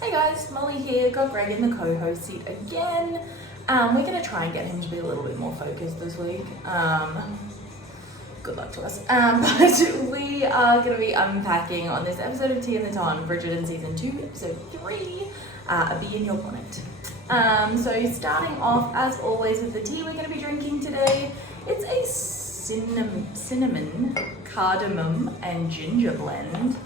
Hey guys, Molly here, got Greg in the co-host seat again. We're going to try and get him to be a little bit more focused this week. Good luck to us. But we are going to be unpacking on this episode of Tea in the Ton, Bridgerton Season 2, Episode 3, A Bee in Your Bonnet. So starting off, as always, with the tea we're going to be drinking today. It's a cinnamon, cardamom, and ginger blend.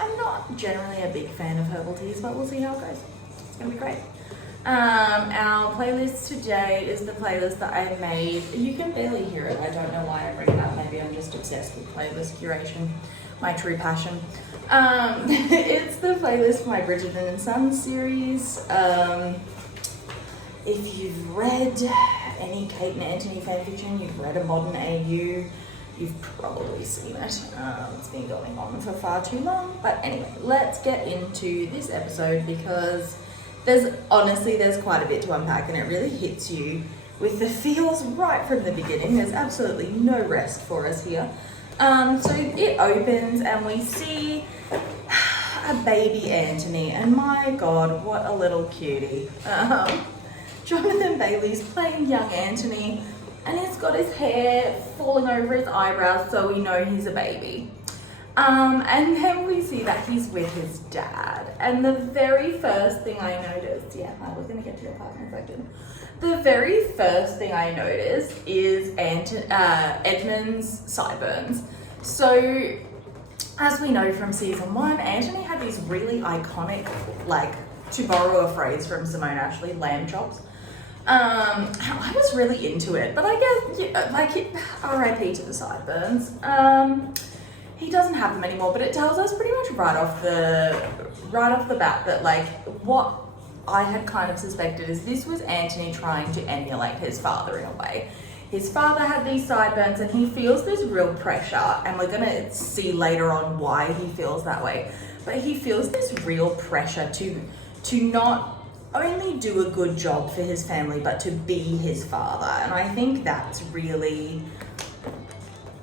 I'm not generally a big fan of herbal teas, but we'll see how it goes. It's gonna be great. Our playlist today is the playlist that I made. You can barely hear it. I don't know why I bring it up. Maybe I'm just obsessed with playlist curation, my true passion. It's the playlist for my Bridgerton and Sons series. If you've read any Kate and Anthony fanfiction, you've read a modern AU, you've probably seen it. It's been going on for far too long. But anyway, let's get into this episode because there's quite a bit to unpack and it really hits you with the feels right from the beginning. There's absolutely no rest for us here. So it opens and we see a baby Anthony, and my God, what a little cutie. Jonathan Bailey's playing young Anthony, and he's got his hair falling over his eyebrows, so we know he's a baby. And then we see that he's with his dad. And the very first thing I noticed, I was gonna get to your part in a second. The very first thing I noticed is Edmund's sideburns. So, as we know from season 1, Anthony had these really iconic, to borrow a phrase from Simone Ashley, lamb chops. I was really into it, but I guess, RIP to the sideburns. He doesn't have them anymore, but it tells us pretty much right off the bat that what I had kind of suspected is this was Anthony trying to emulate his father in a way. His father had these sideburns and he feels this real pressure, and we're gonna see later on why he feels that way, but he feels this real pressure to not only do a good job for his family, but to be his father. And I think that's really,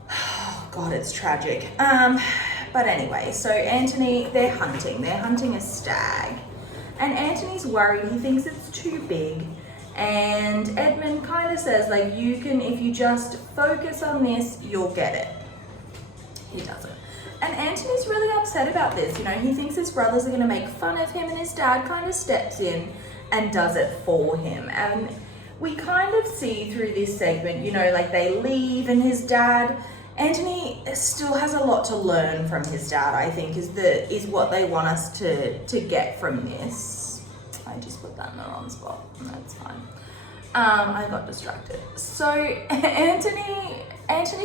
oh God, it's tragic. But anyway, so Anthony, they're hunting a stag. And Anthony's worried, he thinks it's too big. And Edmund kind of says, you can, if you just focus on this, you'll get it. He doesn't. And Anthony's really upset about this. He thinks his brothers are going to make fun of him, and his dad kind of steps in and does it for him. And we kind of see through this segment, they leave, and his dad, Anthony still has a lot to learn from his dad, I think, is what they want us to get from this. I just put that in the wrong spot, and that's fine. I got distracted. So Anthony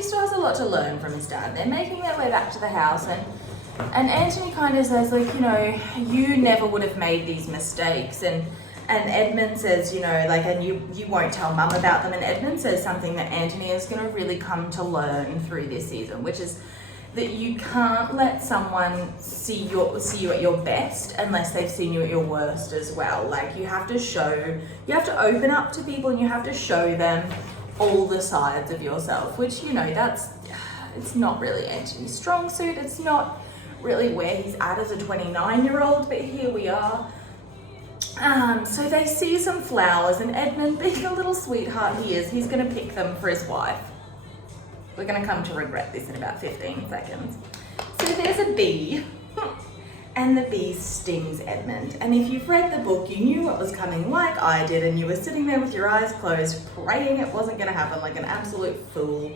still has a lot to learn from his dad. They're making their way back to the house, and Anthony kind of says, you never would have made these mistakes. And Edmund says, and you won't tell mum about them. And Edmund says something that Anthony is going to really come to learn through this season, which is that you can't let someone see you at your best unless they've seen you at your worst as well. You have to open up to people, and you have to show them all the sides of yourself, which, it's not really Anthony's strong suit. It's not really where he's at as a 29-year-old, but here we are. So they see some flowers, and Edmund, being the little sweetheart he is, he's gonna pick them for his wife. We're gonna come to regret this in about 15 seconds. So there's a bee, and the bee stings Edmund. And if you've read the book, you knew what was coming like I did, and you were sitting there with your eyes closed, praying it wasn't gonna happen, like an absolute fool.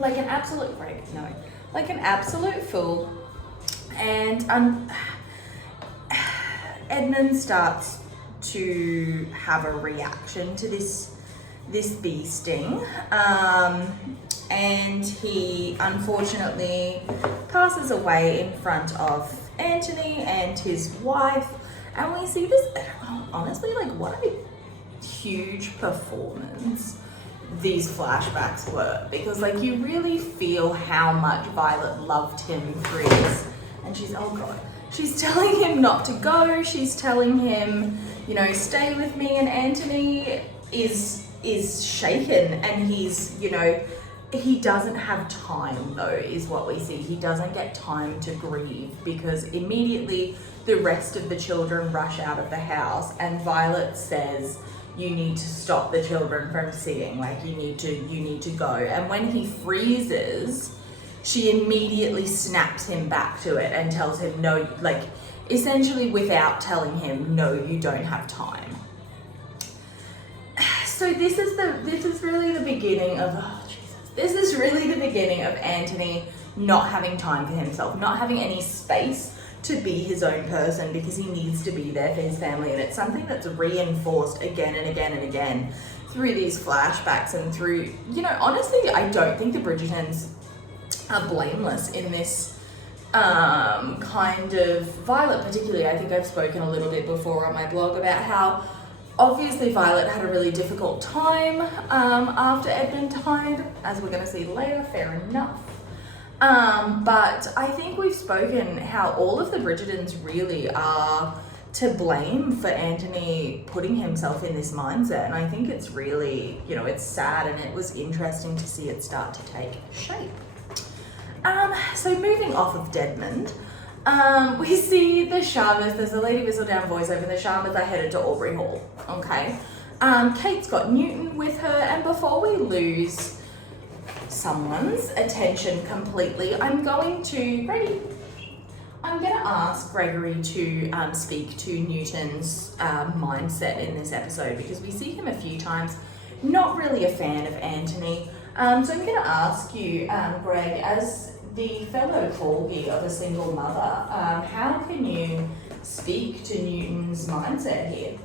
Like an absolute freak, no. Like an absolute fool. And Edmund starts to have a reaction to this bee sting, and he unfortunately passes away in front of Anthony and his wife. And we see this, honestly, what a huge performance these flashbacks were, because you really feel how much Violet loved him through this. And she's telling him not to go, she's telling him, stay with me, and Anthony is shaken, and he's, he doesn't have time though, is what we see. He doesn't get time to grieve because immediately the rest of the children rush out of the house and Violet says, you need to stop the children from seeing, like you need to go. And when he freezes, she immediately snaps him back to it and tells him no, like essentially without telling him, no, you don't have time. So this is really the beginning of, this is really the beginning of Anthony not having time for himself, not having any space to be his own person because he needs to be there for his family. And it's something that's reinforced again and again and again through these flashbacks and through, you know, honestly, I don't think the Bridgertons are blameless in this kind of, Violet particularly. I think I've spoken a little bit before on my blog about how obviously Violet had a really difficult time after Edmund died, as we're going to see later, fair enough. But I think we've spoken how all of the Bridgertons really are to blame for Anthony putting himself in this mindset. And I think it's really, you know, it's sad and it was interesting to see it start to take shape. So moving off of Deadmond, we see the Sharmas, there's a Lady Whistledown voiceover, the Sharmas are headed to Aubrey Hall, okay? Kate's got Newton with her, and before we lose someone's attention completely, I'm going to ask Gregory to speak to Newton's mindset in this episode because we see him a few times, not really a fan of Anthony. So I'm going to ask you, Greg, as the fellow corgi of a single mother, how can you speak to Newton's mindset here?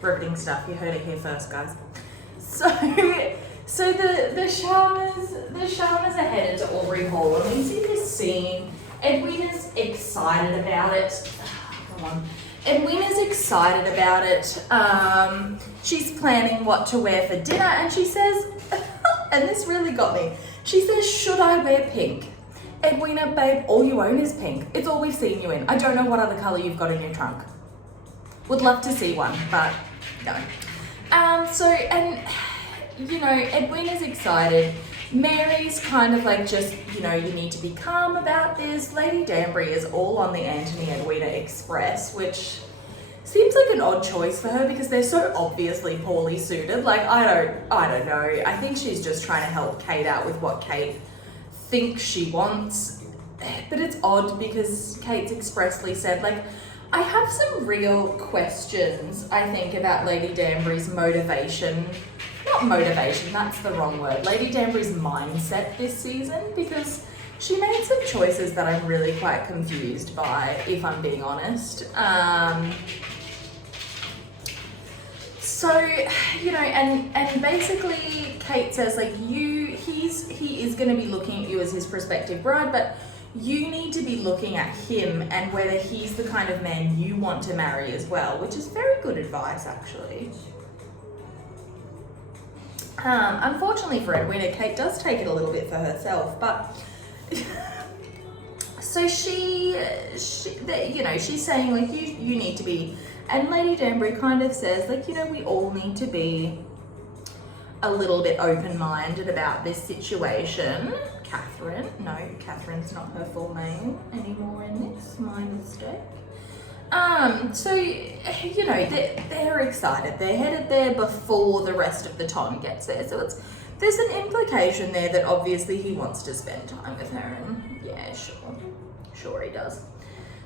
Riveting stuff. You heard it here first, guys. So the Sharmas are headed to Aubrey Hall, and we see this scene. Edwina's excited about it. Come on. Edwina's excited about it. She's planning what to wear for dinner, and she says, and this really got me, she says, should I wear pink? Edwina, babe, all you own is pink. It's all we've seen you in. I don't know what other colour you've got in your trunk. Would love to see one, but no. You know, Edwina's excited. Mary's kind of like, just, you know, you need to be calm about this. Lady Danbury is all on the Anthony Edwina Express, which seems like an odd choice for her because they're so obviously poorly suited. Like, I don't know. I think she's just trying to help Kate out with what Kate thinks she wants. But it's odd because Kate's expressly said, like, I have some real questions, I think, about Lady Danbury's motivation. Not motivation, that's the wrong word. Lady Danbury's mindset this season, because she made some choices that I'm really quite confused by, if I'm being honest. So, you know, and basically Kate says, like, he is going to be looking at you as his prospective bride, but you need to be looking at him and whether he's the kind of man you want to marry as well, which is very good advice, actually. Unfortunately for Edwina, Kate does take it a little bit for herself, but so she you know, she's saying, like, you need to be, and Lady Danbury kind of says, like, you know, we all need to be a little bit open-minded about this situation. Catherine, no, Catherine's not her full name anymore in this, my mistake. So, you know, they're excited. They're headed there before the rest of the Tom gets there. So there's an implication there that obviously he wants to spend time with her, and yeah, sure he does.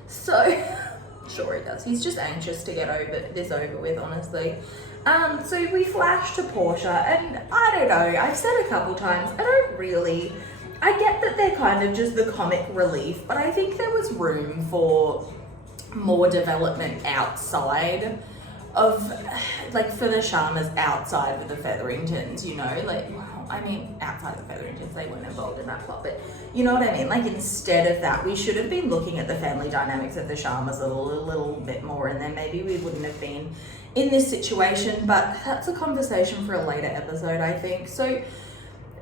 So, sure he does. He's just anxious to get over with, honestly. So we flash to Portia, and I don't know, I've said a couple times, I get that they're kind of just the comic relief, but I think there was room for more development outside of, like, for the Sharmas outside of the Featheringtons, you know, like, well, I mean, outside of the Featheringtons, they weren't involved in that plot, but you know what I mean? Like, instead of that, we should have been looking at the family dynamics of the Sharmas a little bit more, and then maybe we wouldn't have been in this situation, but that's a conversation for a later episode, I think. So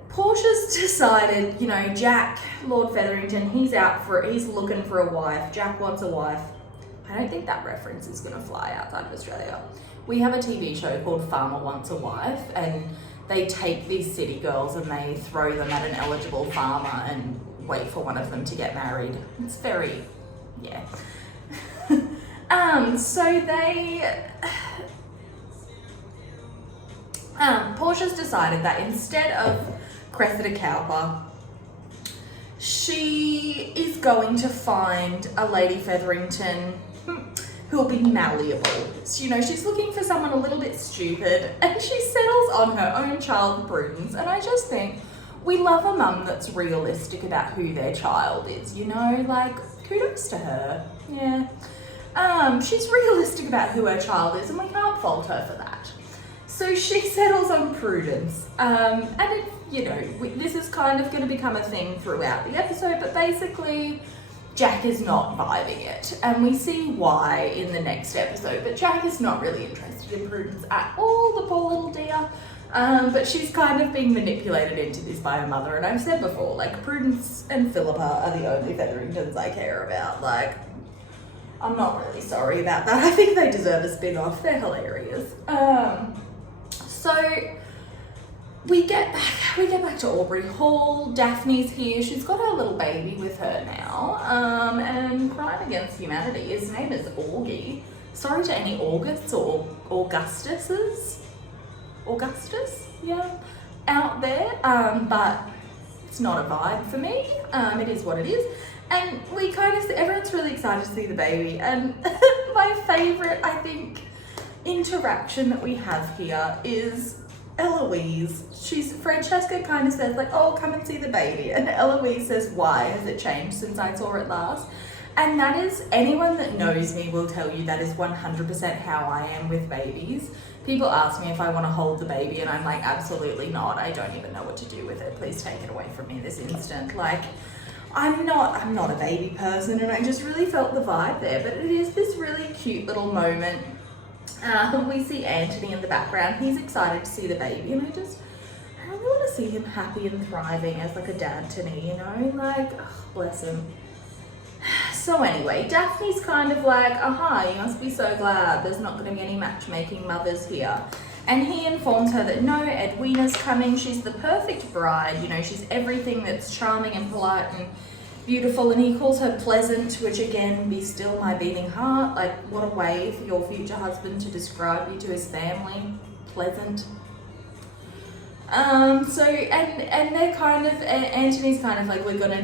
Portia's decided, you know, Jack, Lord Featherington, he's looking for a wife. Jack wants a wife. I don't think that reference is going to fly outside of Australia. We have a TV show called Farmer Wants a Wife, and they take these city girls and they throw them at an eligible farmer and wait for one of them to get married. It's very, yeah. So they, Portia's decided that instead of Cressida Cowper, she is going to find a Lady Featherington who'll be malleable. You know, she's looking for someone a little bit stupid, and she settles on her own child, Prudence. And I just think we love a mum that's realistic about who their child is, you know, like, kudos to her. Yeah. She's realistic about who her child is, and we can't fault her for that. So she settles on Prudence, and it, you know, this is kind of going to become a thing throughout the episode, but basically Jack is not vibing it, and we see why in the next episode. But Jack is not really interested in Prudence at all, the poor little dear. But she's kind of being manipulated into this by her mother, and I've said before, like, Prudence and Philippa are the only Featheringtons I care about. Like, I'm not really sorry about that. I think they deserve a spin-off. They're hilarious. So we get back to Aubrey Hall. Daphne's here. She's got her little baby with her now. And Crime Against Humanity. His name is Augie. Sorry to any Augusts or Augustuses. Augustus, yeah, out there. But it's not a vibe for me. It is what it is. And we kind of, everyone's really excited to see the baby. And my favorite, I think, interaction that we have here is Eloise. Francesca kind of says, like, oh, come and see the baby. And Eloise says, why has it changed since I saw it last? And that is, anyone that knows me will tell you that is 100% how I am with babies. People ask me if I want to hold the baby, and I'm like, absolutely not. I don't even know what to do with it. Please take it away from me this instant. Like, I'm not a baby person, and I just really felt the vibe there. But it is this really cute little moment. We see Anthony in the background. He's excited to see the baby, and I really want to see him happy and thriving as like a dad to me, you know? Like, oh, bless him. So anyway, Daphne's kind of like, aha, you must be so glad there's not going to be any matchmaking mothers here. And he informs her that no, Edwina's coming. She's the perfect bride. You know, she's everything that's charming and polite and beautiful. And he calls her pleasant, which again, be still my beating heart. Like, what a way for your future husband to describe you to his family. Pleasant. So, and they're kind of, Anthony's kind of like, we're gonna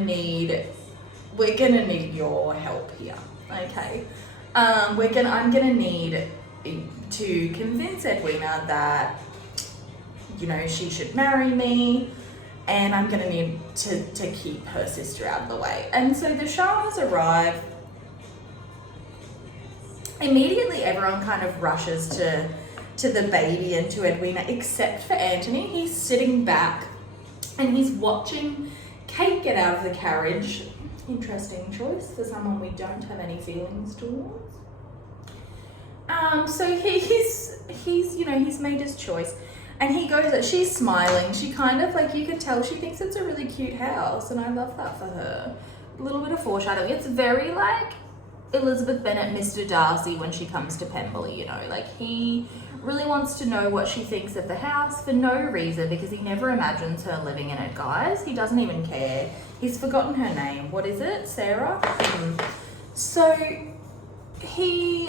need your help here, okay? I'm gonna need to convince Edwina that, you know, she should marry me, and I'm gonna need to keep her sister out of the way. And so the Sharmas arrive. Immediately everyone kind of rushes to the baby and to Edwina, except for Anthony. He's sitting back and he's watching Kate get out of the carriage. Interesting choice for someone we don't have any feelings towards. So he's you know, he's made his choice, and he goes, she's smiling. She kind of, like, you can tell she thinks it's a really cute house, and I love that for her. A little bit of foreshadowing. It's very like Elizabeth Bennet, Mr. Darcy when she comes to Pemberley, you know, like he really wants to know what she thinks of the house for no reason, because he never imagines her living in it, guys. He doesn't even care. He's forgotten her name. What is it? Sarah? So he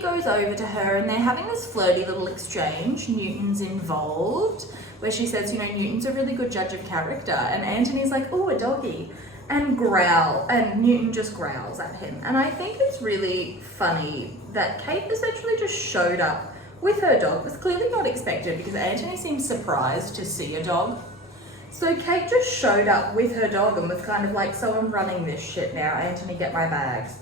goes over to her, and they're having this flirty little exchange. Newton's involved, where she says, you know, Newton's a really good judge of character. And Anthony's like, oh, a doggy. And Newton just growls at him. And I think it's really funny that Kate essentially just showed up with her dog. It was clearly not expected, because Anthony seemed surprised to see a dog. So Kate just showed up with her dog and was kind of like, so I'm running this shit now, Anthony, get my bags.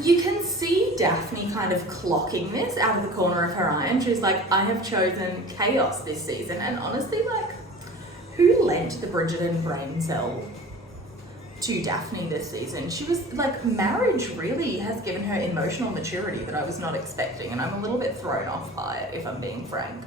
You can see Daphne kind of clocking this out of the corner of her eye, and she's like, I have chosen chaos this season. And honestly, like, who lent the Bridgerton brain cell to Daphne this season? She was like, marriage really has given her emotional maturity that I was not expecting, and I'm a little bit thrown off by it, if I'm being frank.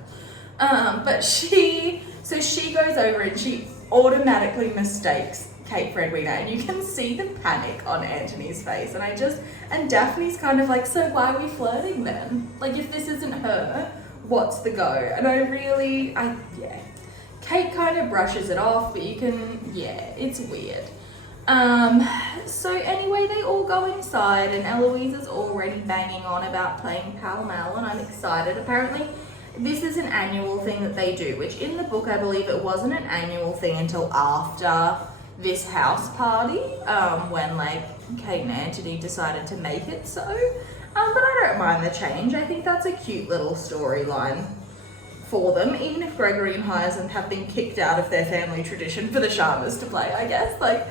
But she goes over and she automatically mistakes Kate for Edwina, and you can see the panic on Anthony's face, and Daphne's kind of like, so why are we flirting then? Like, if this isn't her, what's the go? And yeah. Kate kind of brushes it off, but you can, yeah, it's weird. So anyway, they all go inside, and Eloise is already banging on about playing Pall Mall, and I'm excited. Apparently, this is an annual thing that they do, which in the book, I believe it wasn't an annual thing until after this house party, when like Kate and Anthony decided to make it so. But I don't mind the change. I think that's a cute little storyline for them, even if Gregory and Hyacinth have been kicked out of their family tradition for the Sharmas to play, I guess. Like,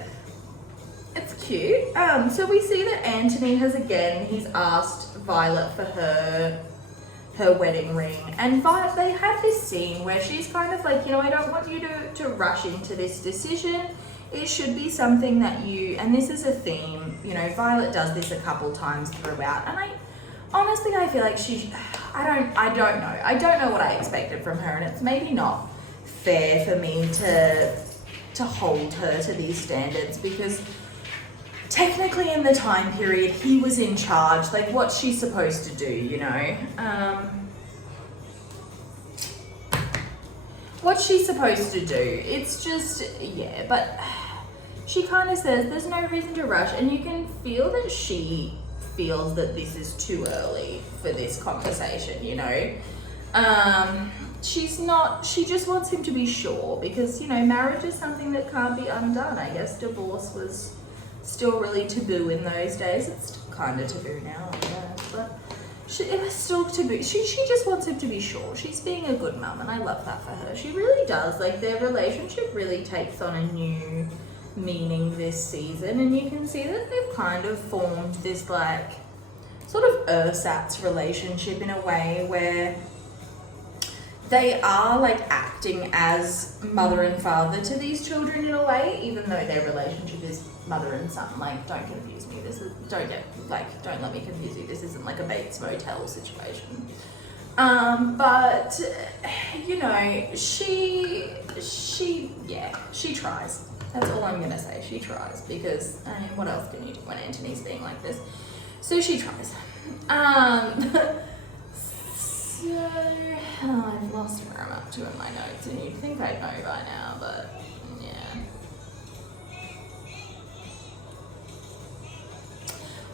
it's cute. So we see that Anthony he's asked Violet for her wedding ring, and they have this scene where she's kind of like, I don't want you to rush into this decision. It should be something that and this is a theme, Violet does this a couple times throughout, and I feel like I don't know what I expected from her, and it's maybe not fair for me to hold her to these standards, because technically in the time period he was in charge. Like, what's she supposed to do, what's she supposed to do? It's just, yeah, but she kind of says there's no reason to rush, and you can feel that she feels that this is too early for this conversation, she just wants him to be sure, because, marriage is something that can't be undone. I guess divorce was still really taboo in those days. It's kind of taboo now, I guess, but it was still taboo. She just wants him to be sure. She's being a good mum, and I love that for her. She really does. Like, their relationship really takes on a new meaning this season, and you can see that they've kind of formed this, like, sort of ersatz relationship in a way where they are, like, acting as mother and father to these children in a way, even though their relationship is mother and son. Like, don't confuse me. Don't let me confuse you. This isn't like a Bates Motel situation. But, she tries. That's all I'm gonna say. She tries, because, what else can you do when Anthony's being like this? So she tries. I've lost where I'm up to in my notes, and you'd think I'd know by now, but yeah.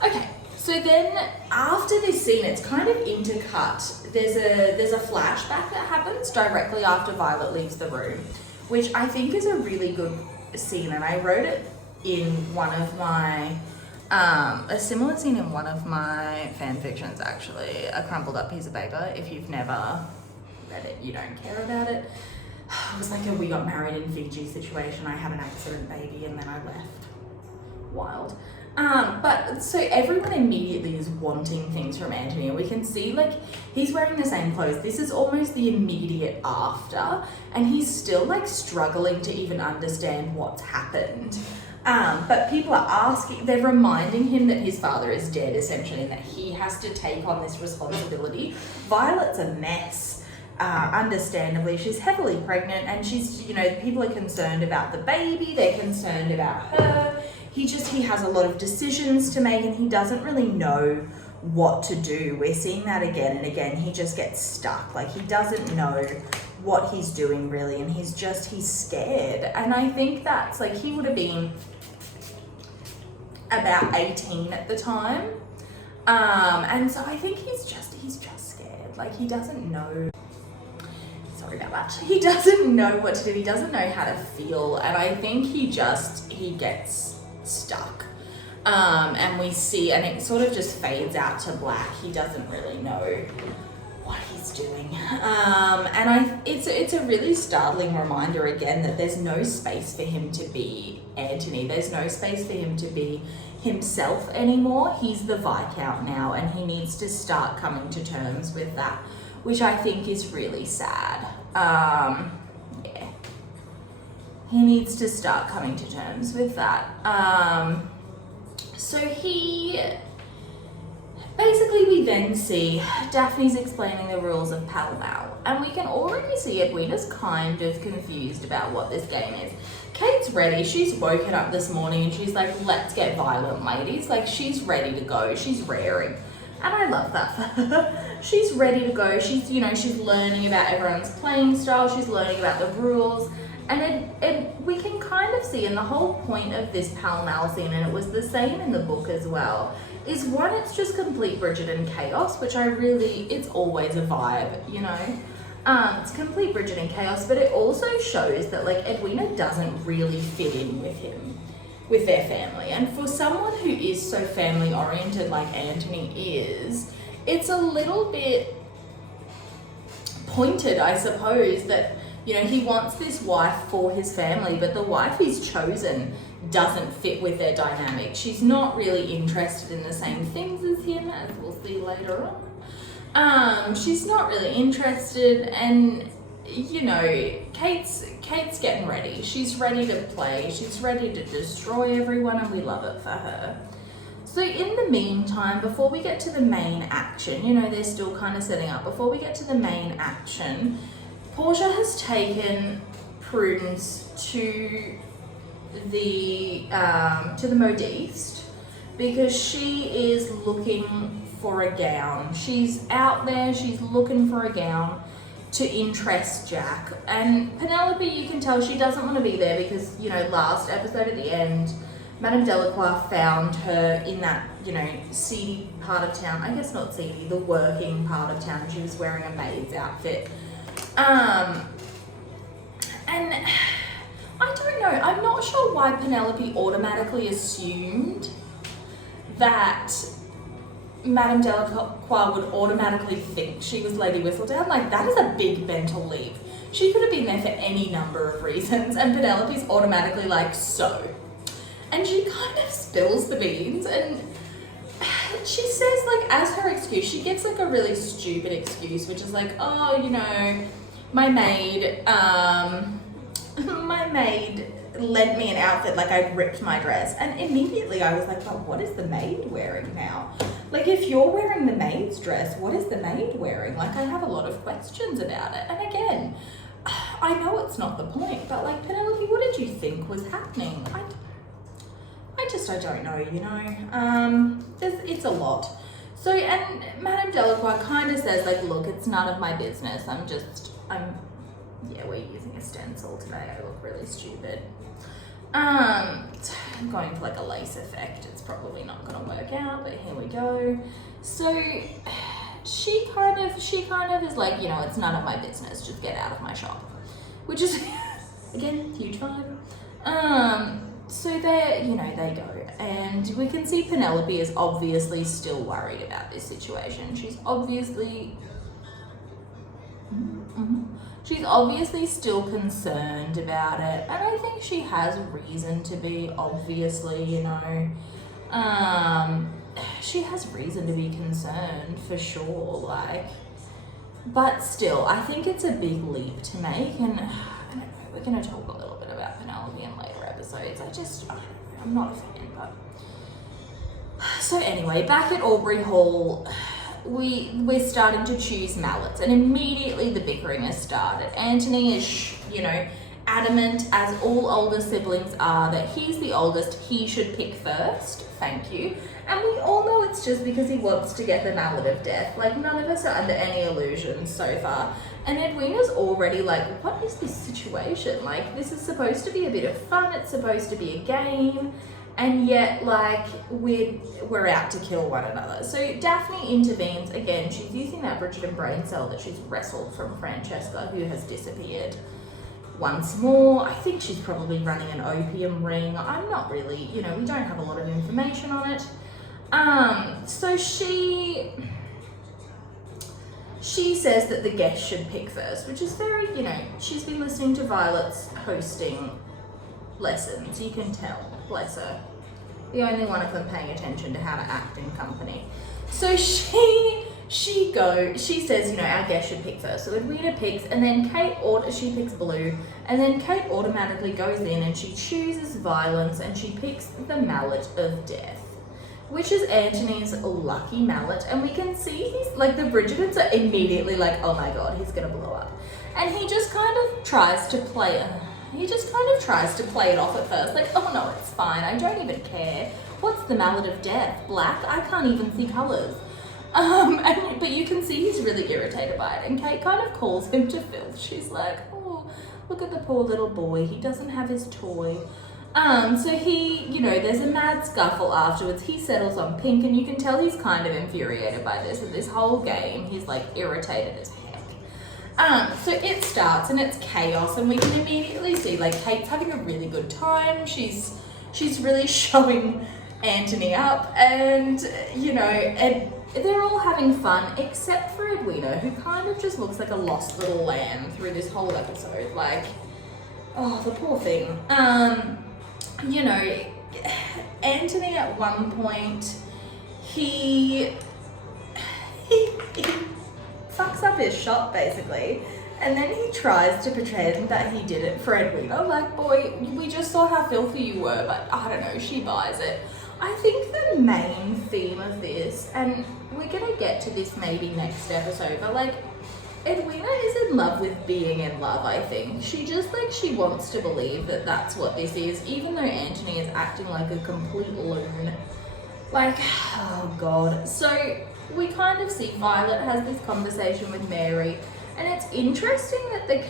Okay, so then after this scene, it's kind of intercut. There's a flashback that happens directly after Violet leaves the room, which I think is a really good scene, and I wrote it in one of my a similar scene in one of my fan fictions, actually, A Crumpled Up Piece of Paper. If you've never read it, you don't care about it. It was like a we got married in Fiji situation. I had an accident baby and then I left. Wild. But so everyone immediately is wanting things from Anthony, and we can see, like, he's wearing the same clothes. This is almost the immediate after, and he's still, like, struggling to even understand what's happened. But people are asking, they're reminding him that his father is dead, essentially, and that he has to take on this responsibility. Violet's a mess, understandably. She's heavily pregnant, and she's, people are concerned about the baby, they're concerned about her. He has a lot of decisions to make, and he doesn't really know what to do. We're seeing that again and again. He just gets stuck. Like, he doesn't know what he's doing, really, and he's scared. And I think that's, like, he would have been about 18 at the time. And so I think he's just scared. Like, he doesn't know. Sorry about that. He doesn't know what to do. He doesn't know how to feel. And I think he gets stuck. And we see, and it sort of just fades out to black. He doesn't really know what he's doing. And it's a really startling reminder again that there's no space for him to be Anthony. There's no space for him to be himself anymore. He's the Viscount now, and he needs to start coming to terms with that, which I think is really sad. Yeah. He needs to start coming to terms with that. So he basically we then see Daphne's explaining the rules of Pall Mall, and we can already see Edwina's kind of confused about what this game is. Kate's ready. She's woken up this morning and she's like, let's get violent, ladies. Like, she's ready to go. She's raring. And I love that for her. She's ready to go. She's, you know, she's learning about everyone's playing style. She's learning about the rules. And we can kind of see, and the whole point of this Pall Mall scene, and it was the same in the book as well, is one, it's just complete Bridgerton chaos, which it's always a vibe, you know? It's complete Bridgerton chaos, but it also shows that, like, Edwina doesn't really fit in with their family. And for someone who is so family oriented like Anthony is, it's a little bit pointed, I suppose, that, you know, he wants this wife for his family, but the wife he's chosen doesn't fit with their dynamic. She's not really interested in the same things as him, as we'll see later on. She's not really interested, and, you know, Kate's getting ready. She's ready to play. She's ready to destroy everyone, and we love it for her. So in the meantime, before we get to the main action, you know, they're still kind of setting up. Before we get to the main action, Portia has taken Prudence to the modiste because she is looking for a gown. She's out there, she's looking for a gown to interest Jack. And Penelope, you can tell she doesn't want to be there because, you know, last episode at the end, Madame Delacroix found her in that, you know, seedy part of town. I guess not seedy, the working part of town. She was wearing a maid's outfit. And I don't know, I'm not sure why Penelope automatically assumed that Madame Delacroix would automatically think she was Lady Whistledown. Like, that is a big mental leap. She could have been there for any number of reasons, and Penelope's automatically like, so. And she kind of spills the beans, and she says, like, as her excuse, she gives like a really stupid excuse, which is like, oh, you know, my maid lent me an outfit, like I'd ripped my dress. And immediately I was like, but what is the maid wearing now? Like, if you're wearing the maid's dress, what is the maid wearing? Like, I have a lot of questions about it. And again, I know it's not the point, but like, Penelope, what did you think was happening? I don't know, you know, it's a lot. So, and Madame Delacroix kind of says, like, look, it's none of my business. Yeah, we're using a stencil today. I look really stupid. I'm going for like a lace effect. It's probably not going to work out, but here we go. So she kind of is like, you know, it's none of my business. Just get out of my shop, which is again huge vibe. So they go, and we can see Penelope is obviously still worried about this situation. She's obviously. She's obviously still concerned about it, and I think she has reason to be, obviously, you know. She has reason to be concerned, for sure, like, but still, I think it's a big leap to make, and I don't know, we're going to talk a little bit about Penelope in later episodes. I don't know, I'm not a fan, but... So anyway, back at Aubrey Hall, we're starting to choose mallets, and immediately the bickering has started. Anthony is, you know, adamant, as all older siblings are, that he's the oldest, he should pick first. Thank you. And we all know it's just because he wants to get the mallet of death. Like, none of us are under any illusions so far. And Edwina's already like, what is this situation? Like, this is supposed to be a bit of fun, it's supposed to be a game, and yet, like, we're out to kill one another. So Daphne intervenes again. She's using that Bridgerton brain cell that she's wrestled from Francesca, who has disappeared once more. I think she's probably running an opium ring. I'm not really, you know, we don't have a lot of information on it. So she says that the guest should pick first, which is very, you know, she's been listening to Violet's hosting lessons, you can tell, bless her. The only one of them paying attention to how to act in company. So she says, you know, our guest should pick first. So Edwina picks, and then she picks blue, and then Kate automatically goes in and she chooses violence, and she picks the mallet of death, which is Anthony's lucky mallet. And we can see he's like, the Bridgertons are immediately like, oh my god, he's gonna blow up. And he just kind of tries to play it. He just kind of tries to play it off at first, like, oh no, it's fine, I don't even care. What's the mallet of death? Black? I can't even see colours. But you can see he's really irritated by it, and Kate kind of calls him to filth. She's like, oh, look at the poor little boy, he doesn't have his toy. So he, you know, there's a mad scuffle afterwards. He settles on Pink, and you can tell he's kind of infuriated by this. And this whole game, he's like irritated as heck. So it starts and it's chaos, and we can immediately see like Kate's having a really good time. She's really showing Anthony up, and you know, and they're all having fun except for Edwina, who kind of just looks like a lost little lamb through this whole episode. Like, oh, the poor thing. You know, Anthony at one point, he fucks up his shot basically, and then he tries to pretend that he did it for Edwina. Like, boy, we just saw how filthy you were, but I don't know, she buys it. I think the main theme of this, and we're gonna get to this maybe next episode, but like, Edwina is in love with being in love, I think. She just, like, she wants to believe that that's what this is, even though Anthony is acting like a complete loon. Like, oh god. So, we kind of see Violet has this conversation with Mary, and it's interesting that the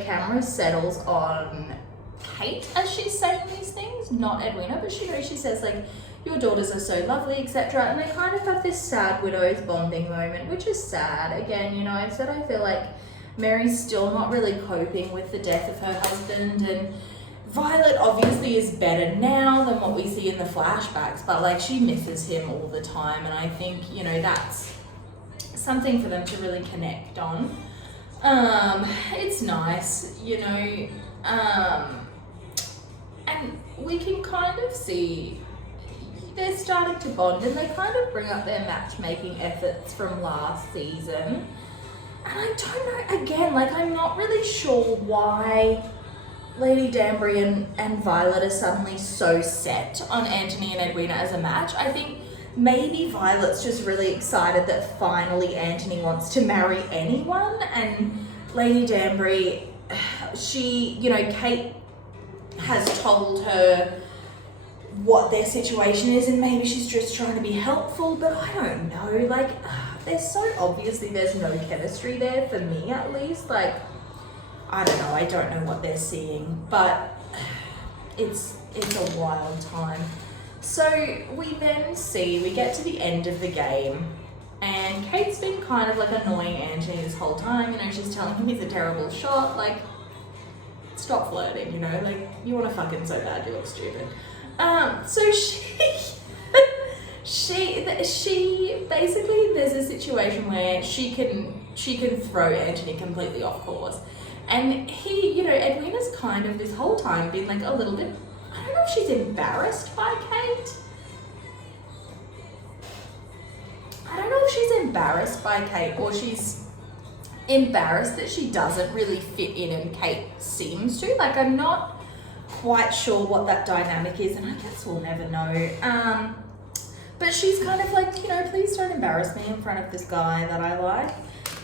camera settles on Kate as she's saying these things, not Edwina, but she says, like, your daughters are so lovely, etc. And they kind of have this sad widows bonding moment, which is sad. Again, you know, I said I feel like Mary's still not really coping with the death of her husband, and Violet obviously is better now than what we see in the flashbacks, but like, she misses him all the time, and I think, you know, that's something for them to really connect on. It's nice, you know, and we can kind of see they're starting to bond, and they kind of bring up their matchmaking efforts from last season. And I don't know, again, like, I'm not really sure why Lady Danbury and Violet are suddenly so set on Anthony and Edwina as a match. I think maybe Violet's just really excited that finally Anthony wants to marry anyone, and Lady Danbury, she, you know, Kate has told her what their situation is, and maybe she's just trying to be helpful, but I don't know, like, there's so obviously there's no chemistry there, for me at least. Like, I don't know, I don't know what they're seeing, but it's a wild time. So we then see, we get to the end of the game, and Kate's been kind of like annoying Anthony this whole time. You know, she's telling him he's a terrible shot, like, stop flirting, you know, like, you want to fuck him so bad, you look stupid. So she basically, there's a situation where she can throw Anthony completely off course, and he, you know, Edwina's kind of this whole time been like a little bit, I don't know if she's embarrassed by Kate. I don't know if she's embarrassed by Kate, or she's embarrassed that she doesn't really fit in and Kate seems to. Like, I'm not quite sure what that dynamic is, and I guess we'll never know. But she's kind of like, you know, please don't embarrass me in front of this guy that I like.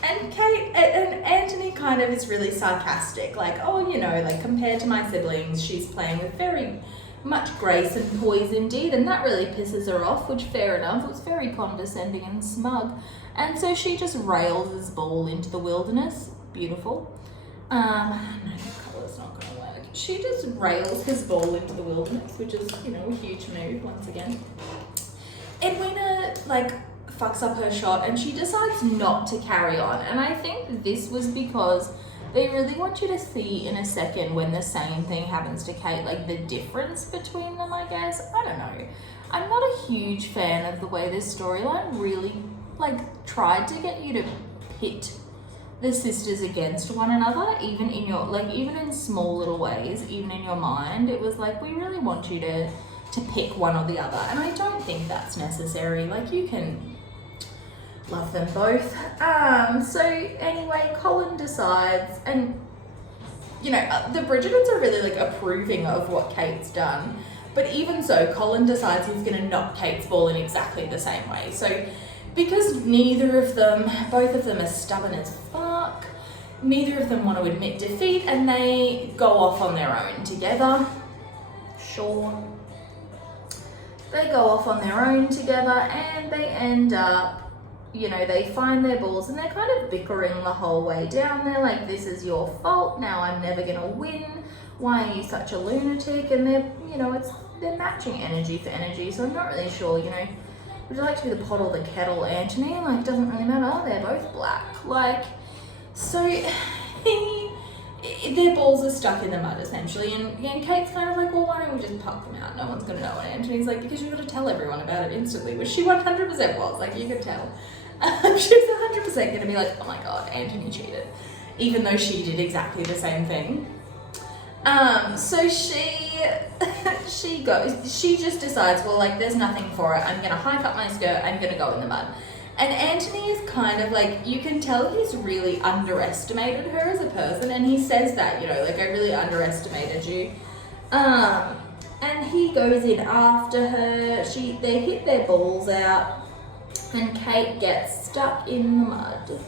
And Kate and Anthony kind of is really sarcastic, like, oh, you know, like, compared to my siblings, she's playing with very much grace and poise indeed, and that really pisses her off, which, fair enough, it was very condescending and smug. And so she just rails his ball into the wilderness. Beautiful. No, that colour's not gonna work. She just rails his ball into the wilderness, which is, you know, a huge move once again. Edwina, like, fucks up her shot, and she decides not to carry on. And I think this was because they really want you to see in a second, when the same thing happens to Kate, like, the difference between them, I guess. I don't know. I'm not a huge fan of the way this storyline really, like, tried to get you to pit the sisters against one another, even in your, like, even in small little ways, even in your mind. It was like, we really want you to pick one or the other, and I don't think that's necessary. Like, you can love them both. So anyway, Colin decides, and, you know, the Bridgertons are really, like, approving of what Kate's done, But even so, Colin decides he's going to knock Kate's ball in exactly the same way. So because both of them are stubborn as fuck, neither of them want to admit defeat, and they go off on their own together. Sure. They go off on their own together, and they end up, they find their balls, and they're kind of bickering the whole way down. They're like, this is your fault, now I'm never gonna win. Why are you such a lunatic? And they're matching energy for energy, so I'm not really sure, would you like to be the pot or the kettle, Anthony? Like, doesn't really matter, they're both black. Like, so their balls are stuck in the mud, essentially, and Kate's kind of like, well, why don't we just puck them out? No one's gonna know. And Anthony's like, because you've got to tell everyone about it instantly, which she 100% was, like, you could tell. She was 100% gonna be like, oh my god, Anthony cheated, even though she did exactly the same thing. So she just decides, well, like, there's nothing for it. I'm gonna hike up my skirt, I'm gonna go in the mud. And Anthony is kind of like, you can tell he's really underestimated her as a person, and he says that, like, I really underestimated you. And he goes in after her, they hit their balls out, and Kate gets stuck in the mud.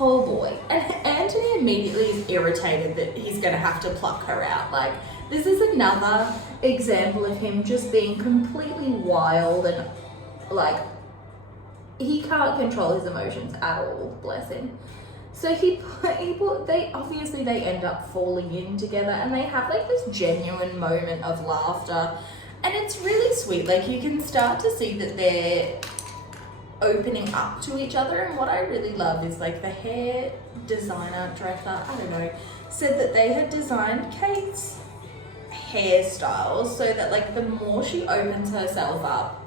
Oh boy. And Anthony immediately is irritated that he's gonna have to pluck her out. Like, this is another example of him just being completely wild, and like, he can't control his emotions at all, bless him. So they end up falling in together, and they have like this genuine moment of laughter, and it's really sweet. Like, you can start to see that they're opening up to each other, and what I really love is, like, the hair designer, director, I don't know, said that they had designed Kate's hairstyles so that, like, the more she opens herself up,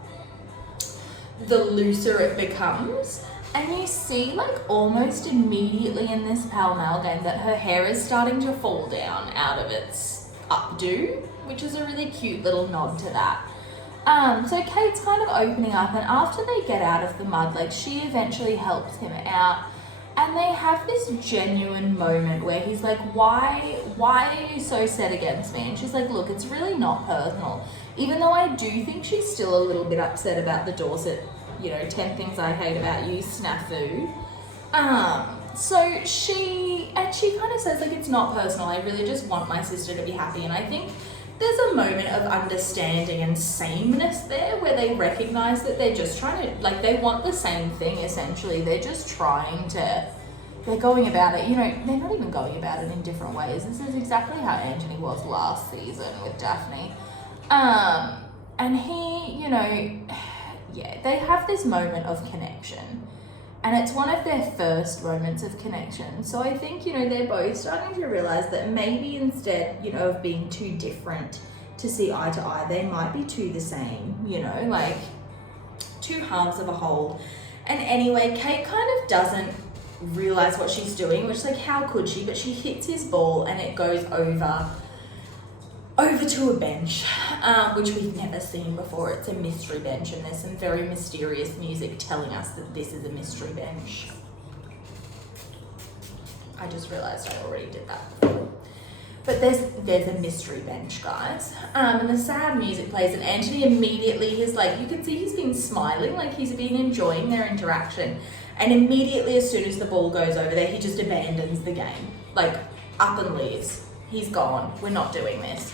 the looser it becomes. And you see, like, almost immediately in this Pall Mall game that her hair is starting to fall down out of its updo, which is a really cute little nod to that. So Kate's kind of opening up, and after they get out of the mud, like, she eventually helps him out, and they have this genuine moment where he's like, why are you so set against me? And she's like, look, it's really not personal. Even though I do think she's still a little bit upset about the Dorset, 10 things I hate about you snafu. So she kind of says, like, it's not personal. I really just want my sister to be happy. And I think there's a moment of understanding and sameness there, where they recognize that they're just trying to, like, they want the same thing, essentially. They're just they're going about it, they're not even going about it in different ways. This is exactly how Anthony was last season with Daphne. And he, they have this moment of connection, and it's one of their first moments of connection. So I think, they're both starting to realize that maybe instead, of being too different to see eye to eye, they might be two the same, like two halves of a whole. And anyway, Kate kind of doesn't realize what she's doing, which, like, how could she? But she hits his ball, and it goes over to a bench, which we've never seen before. It's a mystery bench, and there's some very mysterious music telling us that this is a mystery bench. I just realized I already did that before. But there's a mystery bench, guys. And the sad music plays, and Anthony immediately is like, you can see he's been smiling, like he's been enjoying their interaction. And immediately, as soon as the ball goes over there, he just abandons the game. Like, up and leaves. He's gone. We're not doing this.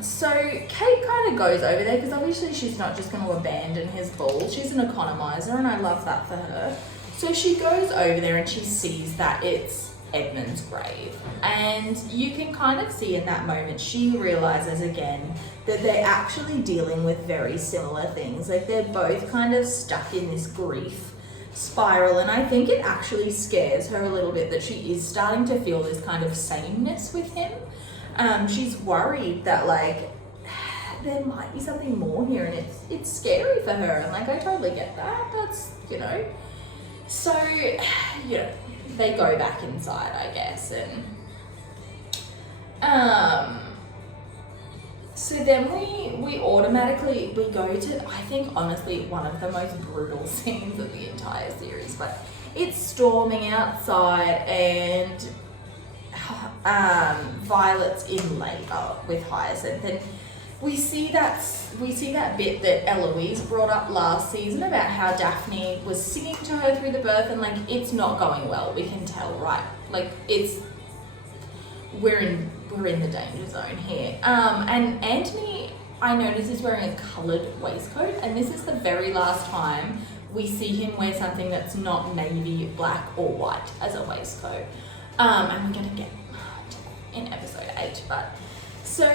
So Kate kind of goes over there, because obviously she's not just going to abandon his ball. She's an economizer, and I love that for her. So she goes over there, and she sees that it's Edmund's grave. And you can kind of see in that moment, she realizes again that they're actually dealing with very similar things. Like, they're both kind of stuck in this grief spiral, and I think it actually scares her a little bit that she is starting to feel this kind of sameness with him. She's worried that, like, there might be something more here, and it's scary for her, and, like, I totally get that. That's, so, they go back inside, I guess, and so then we automatically go to, I think, honestly, one of the most brutal scenes of the entire series. But it's storming outside, and Violet's in labour with Hyacinth, and we see that bit that Eloise brought up last season about how Daphne was singing to her through the birth, and like it's not going well. We can tell, right? Like we're in the danger zone here. And Anthony, I notice, is wearing a coloured waistcoat, and this is the very last time we see him wear something that's not navy, black or white as a waistcoat. And we're gonna get in episode 8, but so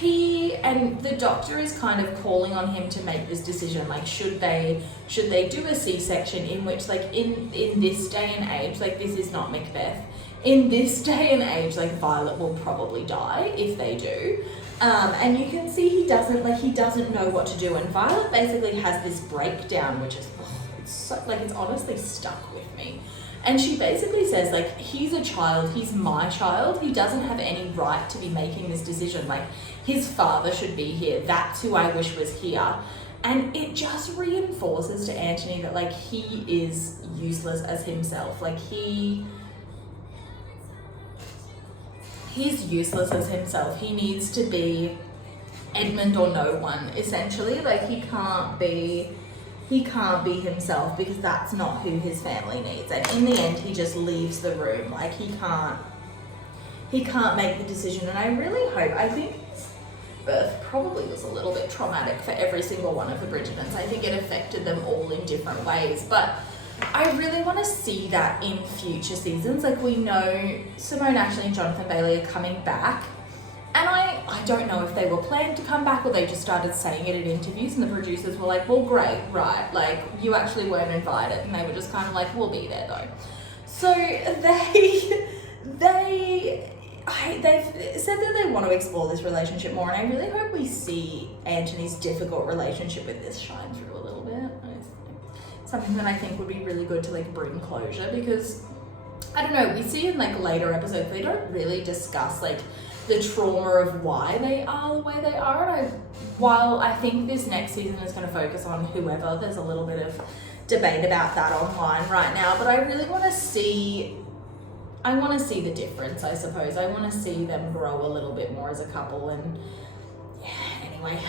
he and the doctor is kind of calling on him to make this decision, like should they do a C-section, in which like in this day and age, like this is not Macbeth, in this day and age, like Violet will probably die if they do. And you can see he doesn't know what to do, and Violet basically has this breakdown, which is it's honestly stuck with me. And she basically says, like, he's a child, he's my child, he doesn't have any right to be making this decision. Like, his father should be here, that's who I wish was here. And it just reinforces to Anthony that, like, he is useless as himself. Like, he's useless as himself. He needs to be Edmund or no one, essentially. Like, he can't be himself, because that's not who his family needs. And in the end, he just leaves the room. Like, he can't make the decision. And I really hope, I think his birth probably was a little bit traumatic for every single one of the Bridgertons. I think it affected them all in different ways, but I really want to see that in future seasons. Like, we know Simone Ashley and Jonathan Bailey are coming back, and I don't know if they were planned to come back or they just started saying it in interviews, and the producers were like, well, great, right, like, you actually weren't invited, and they were just kind of like, we'll be there though. So they've said that they want to explore this relationship more, and I really hope we see Anthony's difficult relationship with this shine through a little bit. It's something that I think would be really good to like bring closure, because I don't know, we see in like later episodes they don't really discuss like the trauma of why they are the way they are. And while I think this next season is going to focus on whoever, there's a little bit of debate about that online right now, but I really want to see the difference, I suppose. I want to see them grow a little bit more as a couple. And yeah, anyway,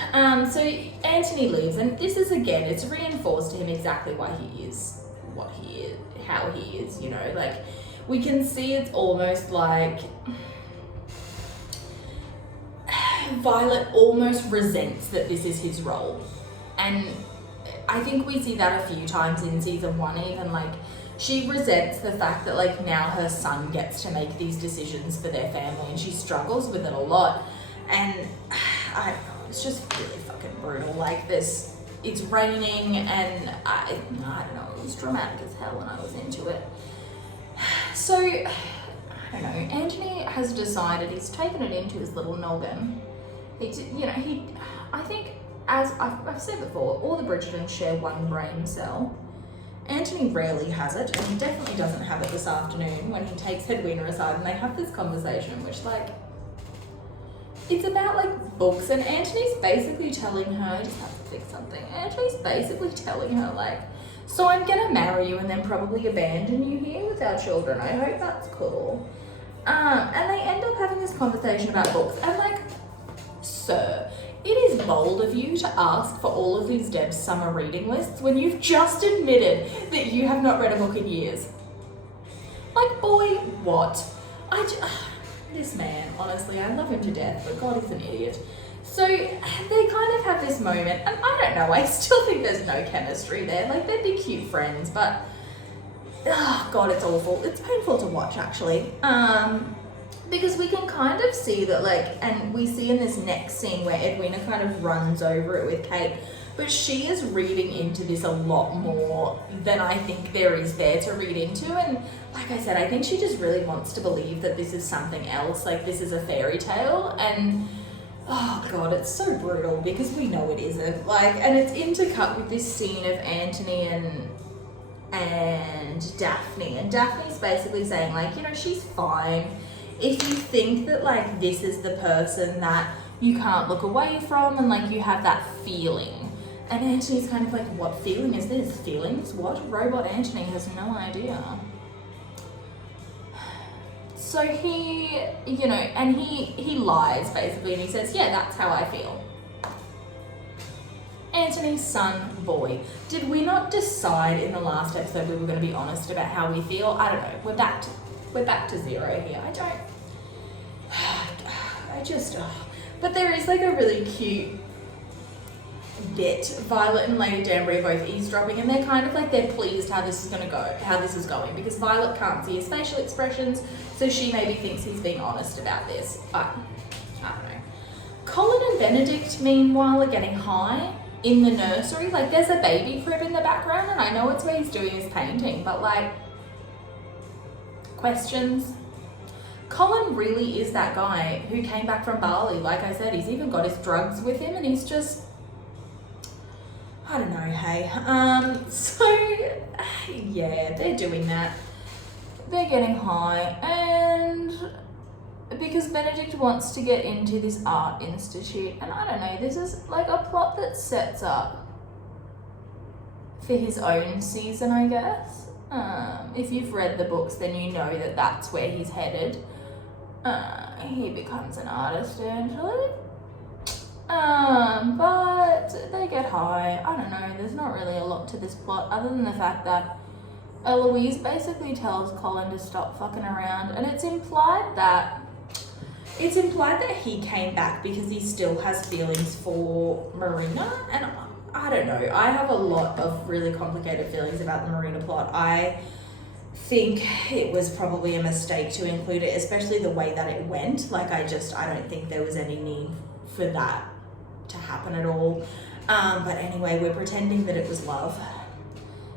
so Anthony leaves, and this is, again, it's reinforced to him exactly why he is what he is, how he is, you know, like we can see it's almost like Violet almost resents that this is his role. And I think we see that a few times in season 1, even like she resents the fact that like now her son gets to make these decisions for their family, and she struggles with it a lot. And I don't know, it's just really fucking brutal. Like this, it's raining, and I don't know, it was dramatic as hell when I was into it. So I don't know, Anthony has decided he's taken it into his little noggin. I think, as I've said before, all the Bridgertons share one brain cell. Anthony rarely has it, and he definitely doesn't have it this afternoon when he takes Edwina aside and they have this conversation, which like, it's about like books, and Anthony's basically telling her, I just have to fix something. Anthony's basically telling her like, so I'm gonna marry you and then probably abandon you here with our children. I hope that's cool. And they end up having this conversation about books, and like, sir, it is bold of you to ask for all of these Deb's summer reading lists when you've just admitted that you have not read a book in years. Like, boy, what? This man, honestly, I love him to death, but God, he's an idiot. So they kind of have this moment, and I don't know, I still think there's no chemistry there. Like, they'd be cute friends, but oh God, it's awful. It's painful to watch, actually. Because we can kind of see that, like, and we see in this next scene where Edwina kind of runs over it with Kate, but she is reading into this a lot more than I think there is there to read into. And like I said, I think she just really wants to believe that this is something else, like this is a fairy tale. And oh God, it's so brutal because we know it isn't. Like, and it's intercut with this scene of Anthony and Daphne. And Daphne's basically saying, like, you know, she's fine. If you think that like this is the person that you can't look away from, and like you have that feeling, and Anthony's kind of like, what feeling is this? Feelings? What? Robot Anthony has no idea. So he, you know, and he lies basically, and he says, yeah, that's how I feel. Anthony's son, boy. Did we not decide in the last episode we were going to be honest about how we feel? I don't know. We're back to zero here. But there is like a really cute bit. Violet and Lady Danbury are both eavesdropping, and they're kind of like, they're pleased how this is going, because Violet can't see his facial expressions, so she maybe thinks he's being honest about this. I don't know. Colin and Benedict, meanwhile, are getting high in the nursery. Like, there's a baby crib in the background, and I know it's where he's doing his painting, but like, questions. Colin really is that guy who came back from Bali. Like I said, he's even got his drugs with him, and he's just, I don't know, hey. So, yeah, they're doing that. They're getting high, and because Benedict wants to get into this art institute, and I don't know, this is like a plot that sets up for his own season, I guess. If you've read the books, then you know that that's where he's headed. He becomes an artist eventually. But they get high. I don't know, there's not really a lot to this plot other than the fact that Eloise basically tells Colin to stop fucking around, and it's implied that he came back because he still has feelings for Marina, and I don't know, I have a lot of really complicated feelings about the Marina plot. I think it was probably a mistake to include it, especially the way that it went. Like, I don't think there was any need for that to happen at all. But anyway, we're pretending that it was love.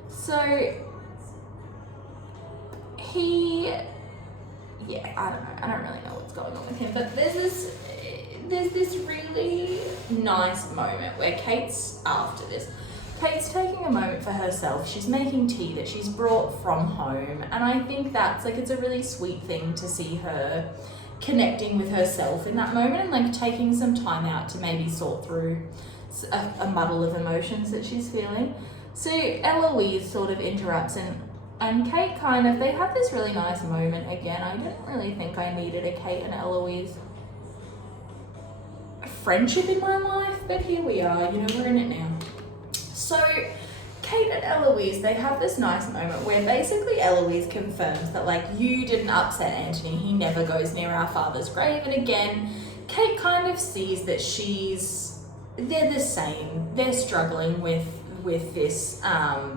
So I don't really know what's going on with him, but there's this really nice moment where Kate's taking a moment for herself. She's making tea that she's brought from home, and I think that's like, it's a really sweet thing to see her connecting with herself in that moment, and like taking some time out to maybe sort through a muddle of emotions that she's feeling. So Eloise sort of interrupts, and Kate they have this really nice moment again. I didn't really think I needed a Kate and Eloise friendship in my life, but here we are, you know, we're in it now. So Kate and Eloise, they have this nice moment where basically Eloise confirms that, like, you didn't upset Anthony, he never goes near our father's grave. And again, Kate kind of sees that they're the same. They're struggling with this,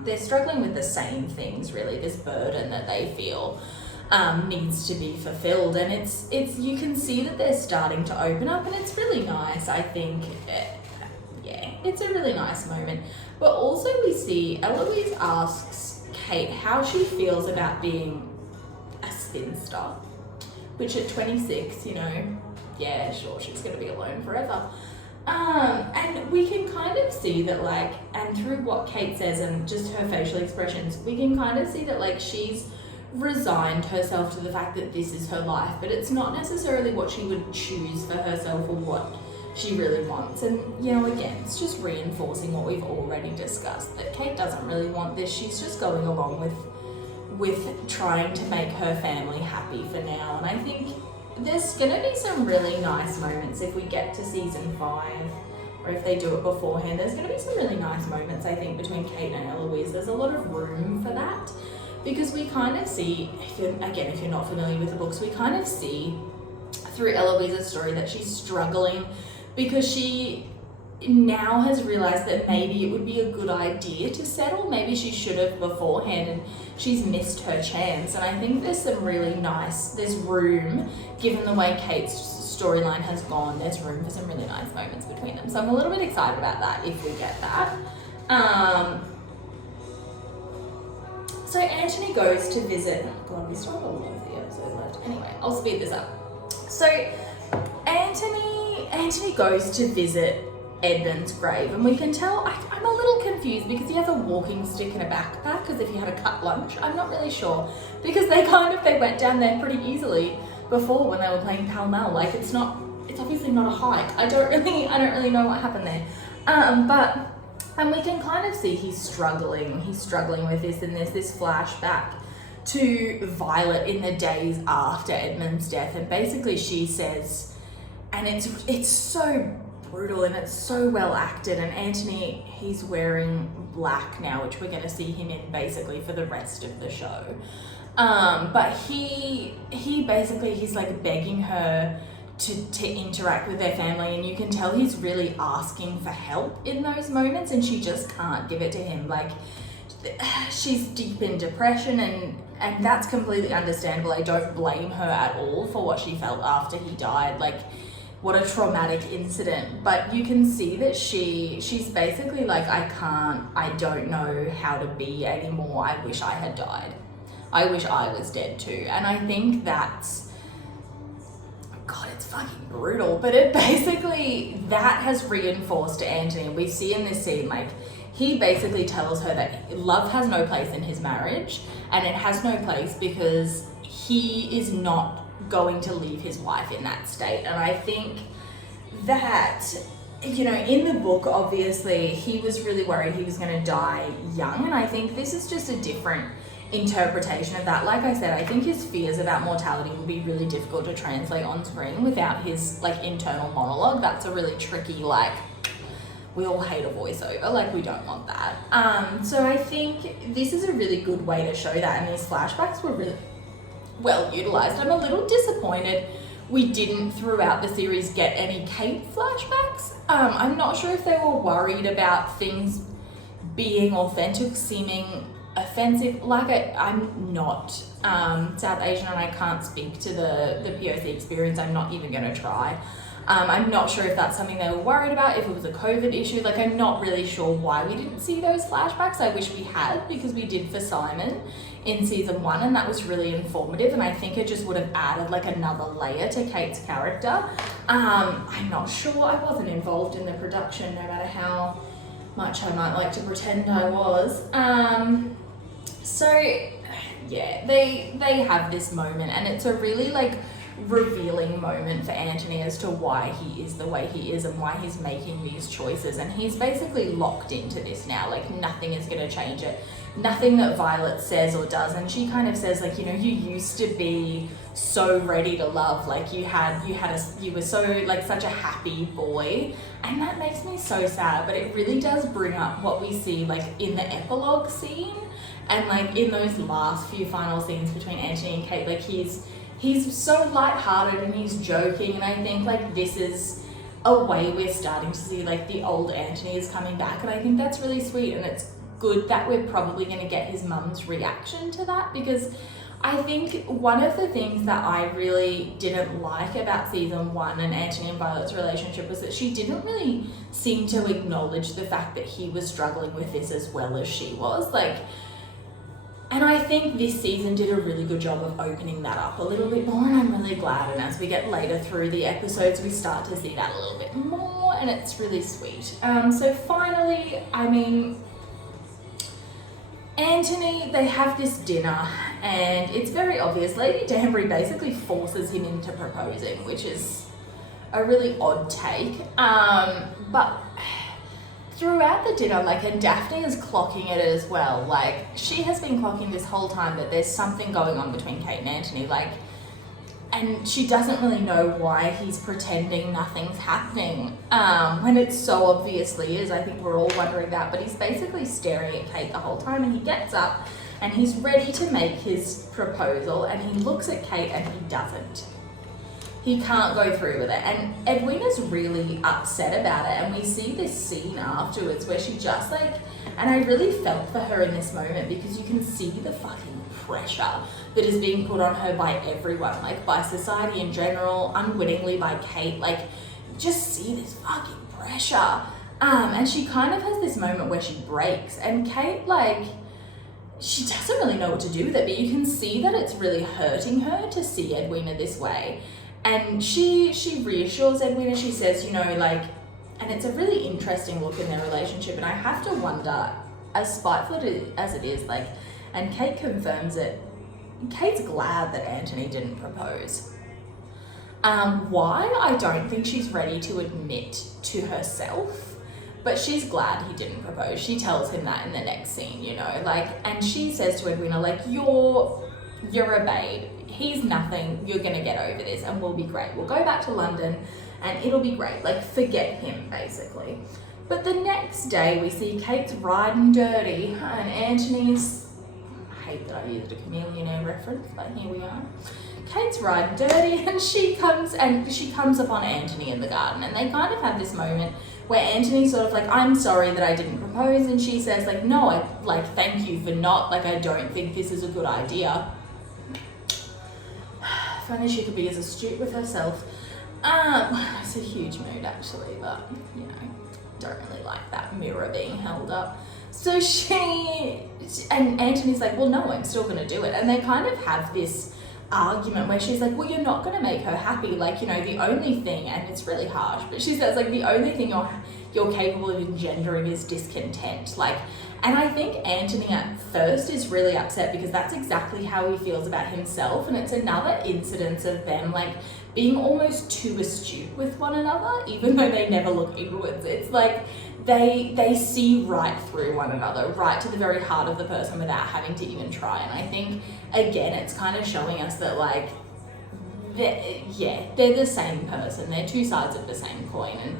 they're struggling with the same things, really, this burden that they feel needs to be fulfilled. And it's you can see that they're starting to open up, and it's really nice, I think. It's a really nice moment. But also we see Eloise asks Kate how she feels about being a spinster, which at 26, you know, yeah, sure, she's going to be alone forever. And we can kind of see that, like, and through what Kate says and just her facial expressions, we can kind of see that, like, she's resigned herself to the fact that this is her life, but it's not necessarily what she would choose for herself or what she really wants. And, you know, again, it's just reinforcing what we've already discussed, that Kate doesn't really want this. She's just going along with trying to make her family happy for now. And I think there's gonna be some really nice moments if we get to season 5, or if they do it beforehand. There's gonna be some really nice moments, I think, between Kate and Eloise. There's a lot of room for that, because we kind of see, if you're not familiar with the books, we kind of see through Eloise's story that she's struggling because she now has realized that maybe it would be a good idea to settle. Maybe she should have beforehand, and she's missed her chance. And I think there's room, given the way Kate's storyline has gone, there's room for some really nice moments between them. So I'm a little bit excited about that if we get that. So Anthony goes to visit, God, we still have a lot of the episode left. Anyway, I'll speed this up. So Anthony goes to visit Edmund's grave, and we can tell, I'm a little confused because he has a walking stick and a backpack as if he had a cut lunch. I'm not really sure, because they went down there pretty easily before when they were playing Pall Mall. Like, it's obviously not a hike. I don't really know what happened there. And we can kind of see he's struggling with this, and there's this flashback to Violet in the days after Edmund's death, and basically she says, and it's so brutal and it's so well acted, and Anthony, he's wearing black now, which we're going to see him in basically for the rest of the show. But he basically, he's like begging her to interact with their family, and you can tell he's really asking for help in those moments, and she just can't give it to him. Like, she's deep in depression, and that's completely understandable. I don't blame her at all for what she felt after he died. Like, what a traumatic incident. But you can see that she's basically like, I don't know how to be anymore. I wish I had died. I wish I was dead too. And I think that's, God, it's fucking brutal. But it basically, that has reinforced to Anthony. We see in this scene, like, he basically tells her that love has no place in his marriage, and it has no place because he is not going to leave his wife in that state. And I think that, you know, in the book, obviously, he was really worried he was going to die young, and I think this is just a different interpretation of that. Like I said, I think his fears about mortality will be really difficult to translate on screen without his, like, internal monologue. That's a really tricky, like, we all hate a voiceover, like, we don't want that. So I think this is a really good way to show that, and these flashbacks were really well utilized. I'm a little disappointed we didn't throughout the series get any Kate flashbacks. I'm not sure if they were worried about things being authentic, seeming offensive. Like, I'm not South Asian, and I can't speak to the POC experience. I'm not even going to try. I'm not sure if that's something they were worried about, if it was a COVID issue. Like, I'm not really sure why we didn't see those flashbacks. I wish we had, because we did for Simon in season 1, and that was really informative, and I think it just would have added like another layer to Kate's character. I'm not sure. I wasn't involved in the production, no matter how much I might like to pretend I was. So yeah, they have this moment, and it's a really like revealing moment for Anthony as to why he is the way he is and why he's making these choices, and he's basically locked into this now. Like, nothing is going to change it, nothing that Violet says or does. And she kind of says, like, you know, you used to be so ready to love, like you were so like such a happy boy, and that makes me so sad. But it really does bring up what we see like in the epilogue scene, and like in those last few final scenes between Anthony and Kate. Like, he's so lighthearted and he's joking, and I think like this is a way we're starting to see like the old Anthony is coming back, and I think that's really sweet. And it's good that we're probably going to get his mum's reaction to that, because I think one of the things that I really didn't like about season 1 and Anthony and Violet's relationship was that she didn't really seem to acknowledge the fact that he was struggling with this as well as she was. Like, and I think this season did a really good job of opening that up a little bit more, and I'm really glad. And as we get later through the episodes, we start to see that a little bit more, and it's really sweet. So finally, I mean, Anthony, they have this dinner, and it's very obvious. Lady Danbury basically forces him into proposing, which is a really odd take. But throughout the dinner, like, and Daphne is clocking it as well. Like, she has been clocking this whole time that there's something going on between Kate and Anthony. Like, and she doesn't really know why he's pretending nothing's happening, when it so obviously is. I think we're all wondering that, but he's basically staring at Kate the whole time, and he gets up and he's ready to make his proposal, and he looks at Kate and he doesn't. He can't go through with it, and Edwina's really upset about it, and we see this scene afterwards where she just like, and I really felt for her in this moment, because you can see the fucking pressure that is being put on her by everyone, like by society in general, unwittingly by Kate. Like, just see this fucking pressure. And she kind of has this moment where she breaks, and Kate, like, she doesn't really know what to do with it, but you can see that it's really hurting her to see Edwina this way. And she reassures Edwina. She says, you know, like, and it's a really interesting look in their relationship, and I have to wonder, as spiteful as it is, like, and Kate confirms it, Kate's glad that Anthony didn't propose. Why? I don't think she's ready to admit to herself, but she's glad he didn't propose. She tells him that in the next scene, you know, like, and she says to Edwina, like, you're you're a babe. He's nothing. You're going to get over this and we'll be great. We'll go back to London and it'll be great. Like, forget him, basically. But the next day we see Kate's riding dirty and Anthony's, I hate that I used a Chameleon Air reference, but here we are. Kate's riding dirty and she comes upon Anthony in the garden, and they kind of have this moment where Anthony's sort of like, I'm sorry that I didn't propose, and she says like, no, I like, thank you for not, like, I don't think this is a good idea. If only she could be as astute with herself. It's a huge mood actually, but you know, don't really like that mirror being held up. So and Anthony's like, well, no, I'm still gonna do it. And they kind of have this argument where she's like, well, you're not going to make her happy, like, you know, the only thing, and it's really harsh, but she says like, the only thing you're capable of engendering is discontent. Like, and I think Anthony at first is really upset because that's exactly how he feels about himself, and it's another incidence of them like being almost too astute with one another, even though they never look inwards. It's like they see right through one another, right to the very heart of the person without having to even try. And I think, again, it's kind of showing us that, like, they're the same person. They're two sides of the same coin.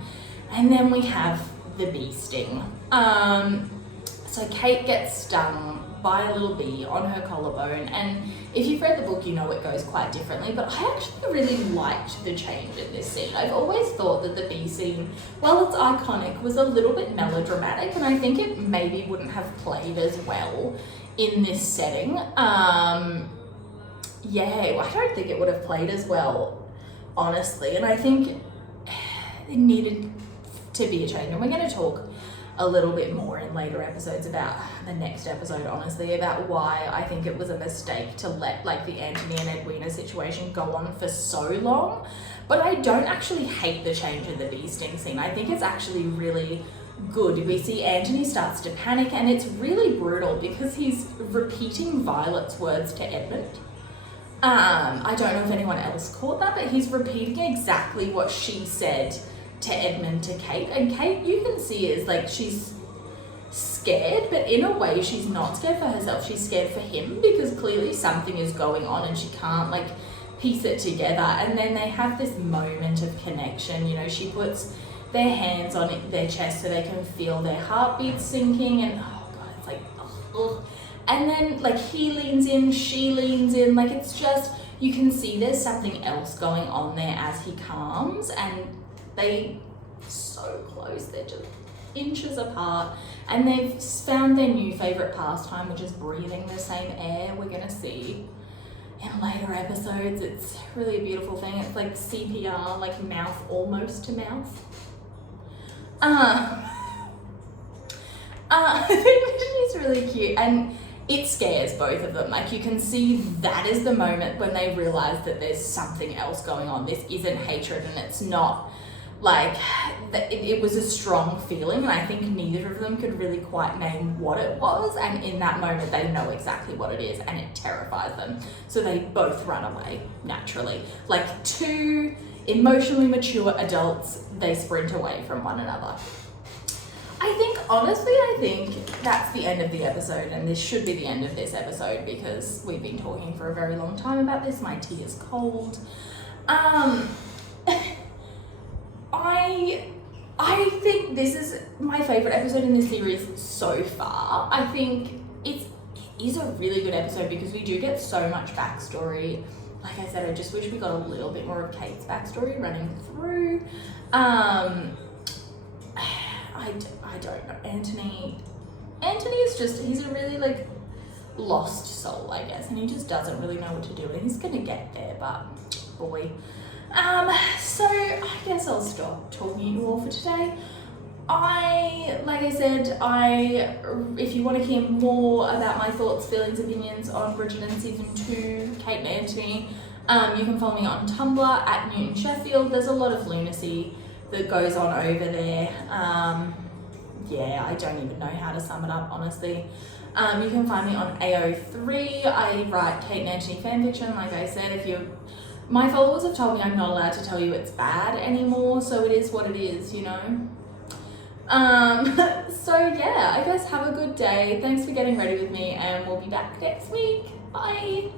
And then we have the bee sting. So Kate gets stung by a little bee on her collarbone, and if you've read the book, you know it goes quite differently, but I actually really liked the change in this scene. I've always thought that the bee scene, while it's iconic, was a little bit melodramatic, and I think it maybe wouldn't have played as well in this setting. I don't think it would have played as well, honestly, and I think it needed to be a change, and we're going to talk a little bit more in later episodes about the next episode, honestly, about why I think it was a mistake to let like the Anthony and Edwina situation go on for so long. But I don't actually hate the change in the bee sting scene. I think it's actually really good. We see Anthony starts to panic, and it's really brutal because he's repeating Violet's words to Edmund. I don't know if anyone else caught that, but he's repeating exactly what she said to Edmund to Kate, and Kate, you can see, is like, she's scared, but in a way she's not scared for herself, she's scared for him, because clearly something is going on and she can't like piece it together. And then they have this moment of connection, you know, she puts their hands on their chest so they can feel their heartbeats sinking, and oh god, it's like ugh. And then like he leans in, she leans in, like it's just, you can see there's something else going on there as he calms, and they so close, they're just inches apart, and they've found their new favorite pastime, which is breathing the same air. We're gonna see in later episodes. It's really a beautiful thing. It's like CPR, like mouth almost to mouth. I think she's really cute, and it scares both of them. Like, you can see that is the moment when they realize that there's something else going on. This isn't hatred, and it's not like it was a strong feeling, and I think neither of them could really quite name what it was, and in that moment they know exactly what it is, and it terrifies them, so they both run away naturally. Like two emotionally mature adults, they sprint away from one another. I think that's the end of the episode, and this should be the end of this episode because we've been talking for a very long time about this. My tea is cold. I think this is my favorite episode in this series so far. I think it is a really good episode because we do get so much backstory. Like I said, I just wish we got a little bit more of Kate's backstory running through. I don't know. Anthony is just, he's a really like lost soul, I guess, and he just doesn't really know what to do, and he's gonna get there, but boy. So I guess I'll stop talking to you all for today. Like I said, if you want to hear more about my thoughts, feelings, opinions on Bridgerton Season 2, Kate and Anthony, you can follow me on Tumblr at Newton Sheffield. There's a lot of lunacy that goes on over there. I don't even know how to sum it up, honestly. You can find me on AO3. I write Kate and Anthony fanfiction. Like I said, my followers have told me I'm not allowed to tell you it's bad anymore, so it is what it is, you know? So yeah, I guess have a good day. Thanks for getting ready with me, and we'll be back next week. Bye!